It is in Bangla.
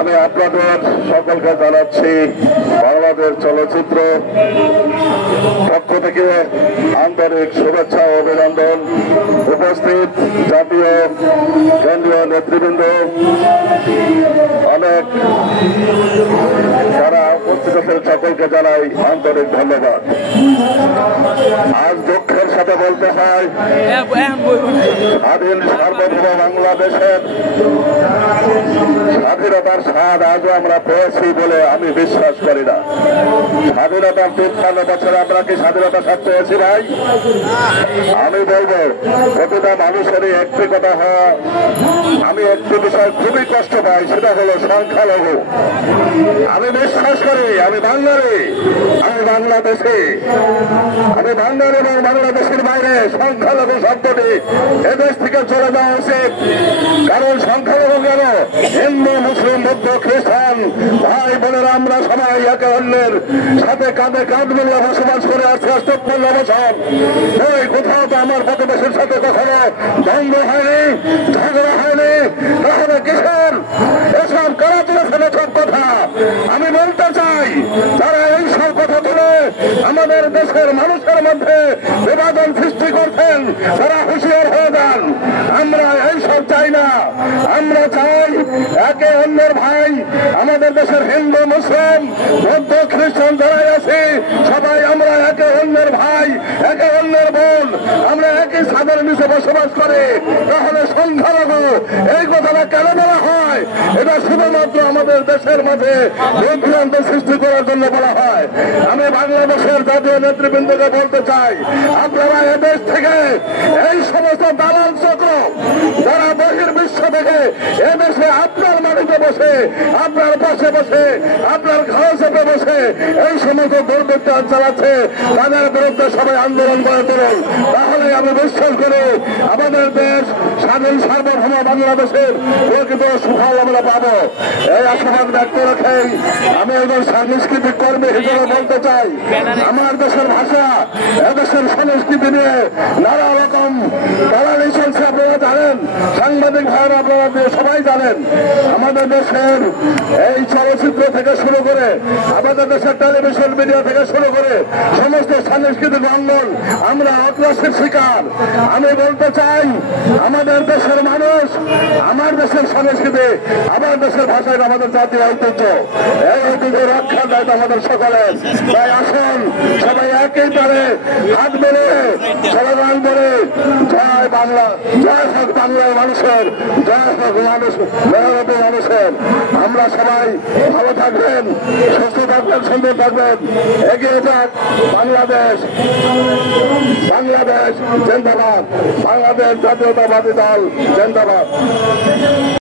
আমি আপনাদের সকলকে জানাচ্ছি বাংলাদেশ চলচ্চিত্র পক্ষ থেকে আন্তরিক শুভেচ্ছা ও অভিনন্দন। উপস্থিত জাতীয় কেন্দ্রীয় নেতৃবৃন্দ, অনেক যারা উপস্থিত আছেন সকলকে জানাই আন্তরিক ধন্যবাদ। আজ দুঃখের সাথে বলতে হয়, স্বাধীন সার্বভৌম বাংলাদেশের স্বাধীনতার স্বাদ আজও আমরা পেয়েছি বলে আমি বিশ্বাস করি না। স্বাধীনতার ৫৩ বছরে আমরা কি স্বাধীনতার স্বাদ পেয়েছি ভাই? আমি বলবো প্রতিটা মানুষেরই একটি কথা হয়, আমি একটি বিষয় খুবই কষ্ট পাই, সেটা হলো সংখ্যালঘু। আমি বিশ্বাস করি আমি বাঙালি, আমি বাংলাদেশি, আমি বাঙালি এবং বাংলাদেশের বাইরে সংখ্যালঘু শব্দটি এদেশ থেকে চলে যাওয়া উচিত। কারণ সংখ্যালঘু কেন? হিন্দু, মুসলিম, বৌদ্ধ, খ্রিস্টান ভাই বোনেরা আমরা সবাই একে অন্যের সাথে কাঁধে কাঁধ মিলিয়ে বসবাস করে আসছে ৫৮ বছর। ওই কোথাও তো আমার প্রতিবেশীর সাথে কখনো দ্বন্দ্ব হয়নি, ঝগড়া হয়নি, তাহলে কিসের এসব কারা তুলেছেন এসব কথা? আমি বলতে চাই, যারা এইসব কথা তুলে আমাদের দেশের মানুষের মধ্যে বিভাজন সৃষ্টি করছেন তারা হুঁশিয়ার হয়ে যান। আমরা এইসব চাই না। আমরা চাই একে অন্যের ভাই, আমাদের দেশের হিন্দু, মুসলিম, বৌদ্ধ, খ্রিস্টান যারাই আছে সবাই আমরা একে অন্যের ভাই, একে অন্যের বোন, আমরা একই ছাদের নিচে বসবাস করি। তাহলে সংখ্যালঘু এই কথাটা কেন বলা হয়? এটা শুধুমাত্র আমাদের দেশের মাঝে বিভ্রান্ত সৃষ্টি করার জন্য বলা হয়। আমি বাংলাদেশের জাতীয় নেতৃবৃন্দকে বলতে চাই, আপনারা এদেশ থেকে এই সমস্ত দালাল চক্র যারা বহির্বিশ্ব থেকে এদেশে আপনার মাটিতে বসে, আপনার পাশে বসে, আপনার ঘর চেপে বসে এই সমস্ত দুর্বৃত্তায়ন চালাচ্ছে, তাদের বিরুদ্ধে সবাই আন্দোলন করে তুলুন। তাহলে আমি বিশ্বাস করি আমাদের দেশ স্বাধীন সার্বভৌম বাংলাদেশের প্রকৃত সুফল আমরা পাবো। এই আশাবাদ ব্যক্ত রেখেই আমি একজন সাংস্কৃতিক কর্মী হিসেবে বলতে চাই, আমার দেশের ভাষা, এদেশের সংস্কৃতি নিয়ে নানা রকম দালালি চলছে আপনারা জানেন, সাংবাদিক ভাইয়েরা আপনারা সবাই জানেন। আমাদের দেশের এই চলচ্চিত্র থেকে শুরু করে, আমাদের দেশের টেলিভিশন মিডিয়া থেকে শুরু করে সমস্ত সাংস্কৃতিক অঙ্গন আমরা অগ্রাসের শিকার। আমি বলতে চাই আমাদের দেশের মানুষ, আমার দেশের সংস্কৃতি, আমার দেশের ভাষায় আমাদের জাতীয় ঐতিহ্য, এই ঐতিহ্য রক্ষার দায়িত্ব আমাদের সকলের। তাই আসুন সবাই একই পারে হাত মেলে স্লোগান বলে জয় বাংলা, জয় হোক বাংলার মানুষের, জয় হোক মানুষের। আমরা সবাই ভালো থাকবেন, সুস্থ থাকবেন, সুন্দর থাকবেন, এগিয়ে যাক বাংলাদেশ। বাংলাদেশ জিন্দাবাদ, বাংলাদেশ জাতীয়তাবাদী দল জিন্দাবাদ।